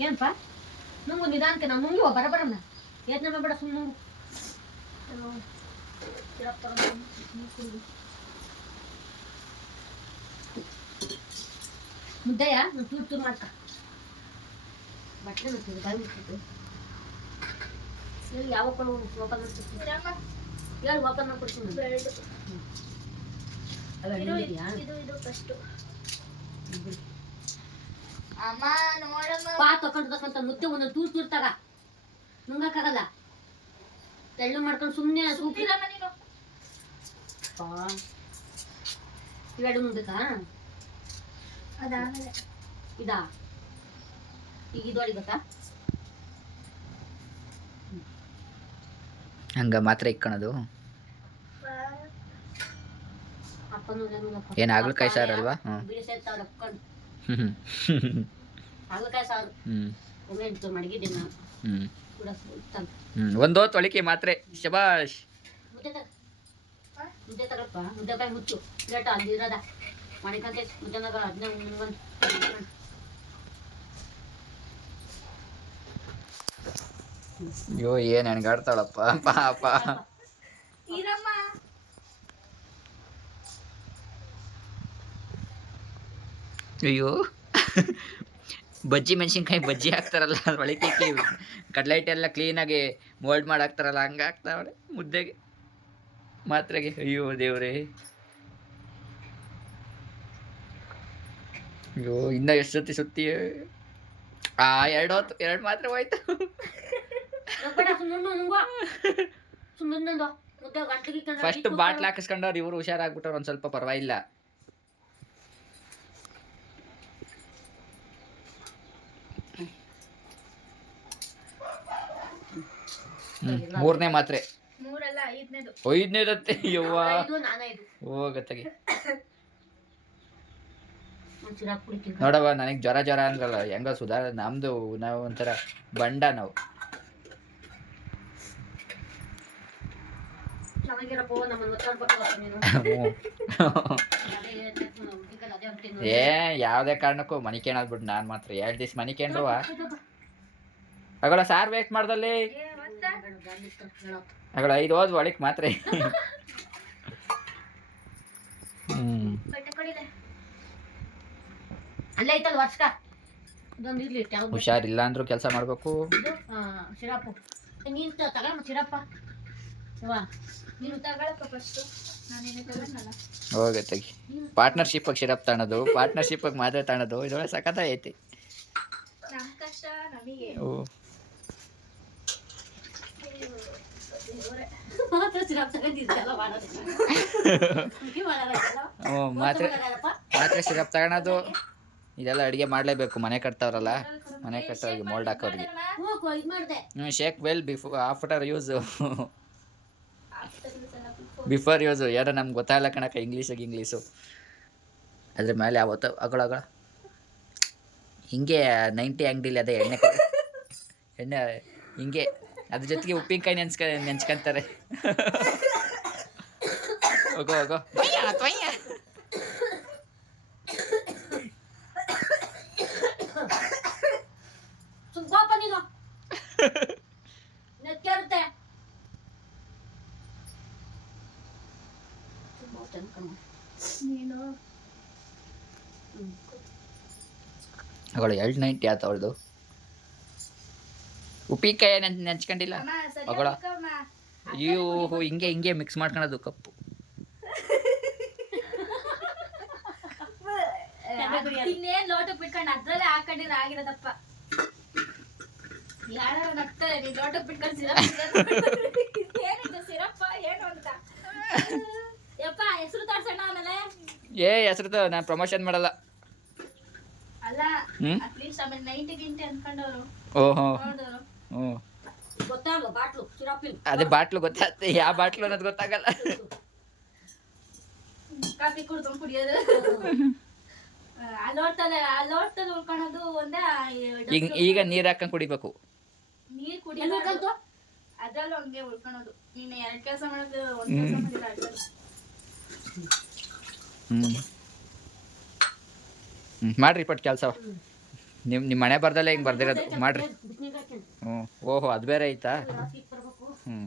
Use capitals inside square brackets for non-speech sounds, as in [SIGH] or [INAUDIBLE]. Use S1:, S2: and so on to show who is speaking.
S1: ಏನಪ್ಪ ನುಂಗು ನಿಧಾನಕ್ಕೆ ನಾವು ನುಂಗಿ ಬರ ಬರಮ್ಮ ಯತ್ನ ಬೇಡ ಸುಮ್ಮನೆ ನುಂಗು ಸಿರಪ್ ತಗೊಂಡು ನುಂಗ್ಕೊಂಡು. ಮುದ್ದೆಯ ಒಂದು ಚೂರು ಚೂರು ಮಾಡ್ಕ ಬಟ್ಟೆ ಬಿಡ್ತಿದ್ದೆ ಬಾಯಿ ಬಿಡ್ತಿದ್ದೆ ಹೇಳಿ ಯಾವ ಕಡೆ ಓಪನ್ ಮಾಡ್ತಿದ್ದೆ ಹೇಳಿ ಓಪನ್ ಮಾಡ್ಕೊಡ್ತೀನಿ ಅವೆಲ್ಲ ಇದೆಯಾ
S2: ಇದು ಇದು ಫಸ್ಟ್ ಅಮ್ಮ ನೋಡಮ್ಮ
S1: ಪಾ ತಕೊಂಡ್ ತಕೊಂತ ಮುದ್ದೆ ಒಂದೊಂದು ತೂರ್ ತೂರ್ತಾಗ. ನುಂಗಕ್ಕಾಗಲ್ಲ ತೆಳ್ಳು ಮಾಡ್ಕೊಂಡು ಸುಮ್ಮನೆ ಇವೆರಡು ನುಂಗ್ಬೇಕಾ? ಇದಾ? ಈಗ ಇದು ಅಡಿಗತ್ತಾ
S3: ಹಂಗ ಮಾತ್ರ ಇಕ್ಕಣದು.
S1: ಏನಾಗ್ಲೂ
S3: ಕೈ ಸಾರಲ್ವಾ ಸಾರು
S1: ಹಾಗಲಕಾಯಿ ಸಾರು. ಮಡಗಿದ್ದೀನಿ ನಾನು. ಕೂಡ
S3: ಹ್ಮ್. ಒಂದೋ ತೊಳಿಕೆ ಮಾತ್ರೆ. ಶಬಾಷ್.
S1: ಮುದ್ದೆ ತಗ ಮುದ್ದೆ ತಗಪ್ಪ ಮುದ್ದೆ ಬಾಯಿ ಮುಚ್ಚು. ಲೇಟ ಅಲ್ಲಿ ಇರೋದ. ಮಾಡಿಕಂತೆ ಮುದ್ದೆನಾಗ ಅದನ್ನ ಬಂದು
S3: ಅಯ್ಯೋ ಏನ್ ಹೆಣ್ಗಾಡ್ತಾಳಪ್ಪ. ಪಾಪ. ಅಯ್ಯೋ. ಬಜ್ಜಿ ಮೆಣಸಿನ್ಕಾಯಿ ಬಜ್ಜಿ ಹಾಕ್ತಾರಲ್ಲ ಒಳಗೆ ಕಡ್ಲೆ ಎಲ್ಲ ಕ್ಲೀನಾಗಿ ಮೋಲ್ಡ್ ಮಾಡಿ ಹಾಕ್ತಾರಲ್ಲ ಹಂಗೆ ಹಾಕ್ತಾವಳೆ ಮುದ್ದೆಗೆ. ಮಾತ್ರೆಗೆ ಅಯ್ಯೋ ದೇವ್ರೇ. ಅಯ್ಯೋ ಇನ್ನ ಎಷ್ಟು ಸತಿ ಸುತ್ತಿ. ಆ ಎರಡು ಹೊತ್ತು ಎರಡು ಮಾತ್ರೆ ಹೋಯ್ತು. [LAUGHS] ಫಸ್ಟ್ ಬಾಟ್ಲ್ ಹಾಕಿಸ್ಕೊಂಡವ್ರು ಇವರು ಹುಷಾರಾಗ್ಬಿಟ್ಟವ್ರು ಒಂದು ಸ್ವಲ್ಪ ಪರವಾಗಿಲ್ಲ. ಮೂರನೇ ಮಾತ್ರೆ. ಐದನೇದತ್ತೆ ಯವ್ವ.
S1: ಸಿರಾಪ್ ಕುಡಿತೀನಿ
S3: ನೋಡವ್ವ ನನಗೆ ಜ್ವರ ಜ್ವರ ಅಂದ್ರಲ್ಲ ಹೆಂಗ ಸುಧಾರ ನಮ್ದು ನಾವು ಒಂಥರ ಬಂಡ ನಾವು. ಏ ಯಾವ್ದೇ ಕಾರಣಕ್ಕೂ ಮನಿ ಕೇಳಾದ್ಬಿಟ್ಟು ನಾನು ಮಾತ್ರ. ಎರಡು ದಿವ್ಸ ಮನಿ ಕೇಂದ್ರವ ಅಗಳ ಸಾರ್ ವೇಟ್ ಮಾಡ್ದಲ್ಲಿ? ಅಗಳ ಐದು ಹೋದ್ ಒಳಕ್ ಮಾತ್ರ. ಹ್ಮ್.
S1: ಅಲ್ಲೇ ಐತಲ್ ವರ್ಷಕ ಇದೊಂದು ಇರ್ಲಿ
S3: ಹುಷಾರಿಲ್ಲ ಅಂದ್ರೂ ಕೆಲಸ ಮಾಡ್ಬೇಕು.
S1: ಸಿರಪ್ಪು ನೀನು ತಗೊಳಮ್ಮ ಸಿರಪ್ಪ
S2: ನೀನು ತಗೊಳಪ್ಪ ಫಸ್ಟ್ ತಗೊಂಡಲ್ಲ.
S3: ಹೋಗತ್ತಗಿ ಪಾರ್ಟ್ನರ್ಶಿಪ್ ಶಿರಪ್ ತಾಣದು. ಪಾರ್ಟ್ನರ್ಶಿಪ್ ಮಾತ್ರೆ ತಾಣದು. ಇದೊಳಗೆ ಸಖತ್ ಐತಿ. ಓ
S1: ಸಿರಪ್ ತಗೊಂಡಿದ್ದೆಲ್ಲ ಮಾಡೋದು ಸುಖಿ ಮಾಡೋದಲ್ಲ [LAUGHS]
S3: ಮಾತ್ರೆ ಮಾತ್ರೆ ಸಿರಪ್ ತಗೊಳೋದು. ಇದೆಲ್ಲ ಅಡುಗೆ ಮಾಡಲೇಬೇಕು, ಮನೆ ಕಟ್ತಾವ್ರಲ್ಲ. ಮನೆ ಕಟ್ಟೋರಿಗೆ mould ಹಾಕೋರಿಗೆ shake well before after use before use ಯಾರೋ ನಮ್ಗೆ ಗೊತ್ತಾಗಲ್ಲ ಕಣಕ್ಕ ಇಂಗ್ಲೀಷಿಗೆ ಇಂಗ್ಲೀಷು ಅದ್ರ ಮೇಲೆ ಯಾವತ್ತು ಅಗಳ ಅಗಳ ಹಿಂಗೆ ನೈಂಟಿ ಅಂಗಡಿಲಿ ಅದೇ ಎಣ್ಣೆ ಎಣ್ಣೆ ಹಿಂಗೆ ಅದ್ರ ಜೊತೆಗೆ ಉಪ್ಪಿನಕಾಯಿ ನೆನ್ಸ್ಕ ನೆನ್ಸ್ಕೊಂತಾರೆ. ಹೋಗೋ ಹೋಗೋ. ಅವಳು ಎರಡು ನೈಂಟಿ ಆತ ಅವಳ್ದು ಉಪ್ಪಿನಕಾಯಿ ನೆನ್ ನೆಂಚ್ಕೊಂಡಿಲ್ಲ
S2: ಮಗಳ.
S3: ಅಯ್ಯೋ ಹಿಂಗೆ ಹಿಂಗೆ ಮಿಕ್ಸ್ ಮಾಡ್ಕೊಳೋದು ಕಪ್ಪು.
S2: ಇನ್ನೇನ್ ಲೋಟ ಬಿಟ್ಕೊಂಡು ಅದ್ರಲ್ಲೇ ಹಾಕೊಂಡಿರ ಆಗಿರೋದಪ್ಪ ಯಾರು ನಗ್ತಾರೆ ನೀನ್ ಲೋಟ ಬಿಟ್ಕೊಂಡು ಸಿರಪ್ ಏನಿದು ಸಿರಪ್ಪ ಏನು ಅಂತ. ಯಪ್ಪ ಹೆಸರು ತೋರ್ಸೋಣ ಆಮೇಲೆ.
S3: ಏ ಹೆಸ್ರದ್ದು ನಾನು ಪ್ರಮೋಷನ್ ಮಾಡಲ್ಲ.
S2: ಅಲ್ಲ
S3: ಹ್ಮ್?
S2: ಅಟ್ಲೀಸ್ಟ್ ಆಮೇಲೆ ನೈಂಟಿ ಗಿಂಟಿ ಅನ್ಕೊಂಡವ್ರು.
S3: ಓಹೋ.
S2: ನೋಡಿದ್ರು
S3: ಹ್ಞೂ
S1: ಗೊತ್ತಾಗಲ್ಲ ಬಾಟ್ಲು? ಸಿರಪ್
S3: ಅದೇ ಬಾಟ್ಲು ಗೊತ್ತಾಗ್ತದೆ ಯಾವ ಬಾಟ್ಲು ಅನ್ನೋದು ಗೊತ್ತಾಗಲ್ಲ.
S2: ಕಾಫಿ ಕುಡ್ಕೊಂಡ್ ಕುಡಿಯೋದು ಅಲ್ಲೋಡ್ತದೆ ಅಲ್ಲೋಡ್ತದೆ ಉಳ್ಕೊಳೋದು ಒಂದೇ
S3: ಈಗ ಈಗ ನೀರು ಹಾಕೊಂಡು ಕುಡಿಬೇಕು.
S2: ನೀರ್
S1: ಕುಡಿಯೋ
S2: ಕುಡಿಯೋದು? ಅದ್ರಲ್ಲೂ ಹಂಗೆ ಉಳ್ಕೊಳೋದು. ನೀನು ಎರಡ್ ಕೆಲಸ ಮಾಡೋದು ಒಂದ್ ಕೆಲಸ ಮಾಡಿಲ್ಲ ಅದ್ರಲ್ಲಿ.
S3: ಹ್ಞೂ ಮಾಡ್ರಿ ಪಟ್ ಕೆಲಸ. ನಿಮ್ಮ ನಿಮ್ಮ ಮನೆ ಬರ್ದಲ್ಲೇ ಹಿಂಗೆ ಬರ್ದಿರೋದು? ಮಾಡ್ರಿ. ಹ್ಞೂ ಓಹೋ ಅದು ಬೇರೆ ಐತಾ? ಹ್ಞೂ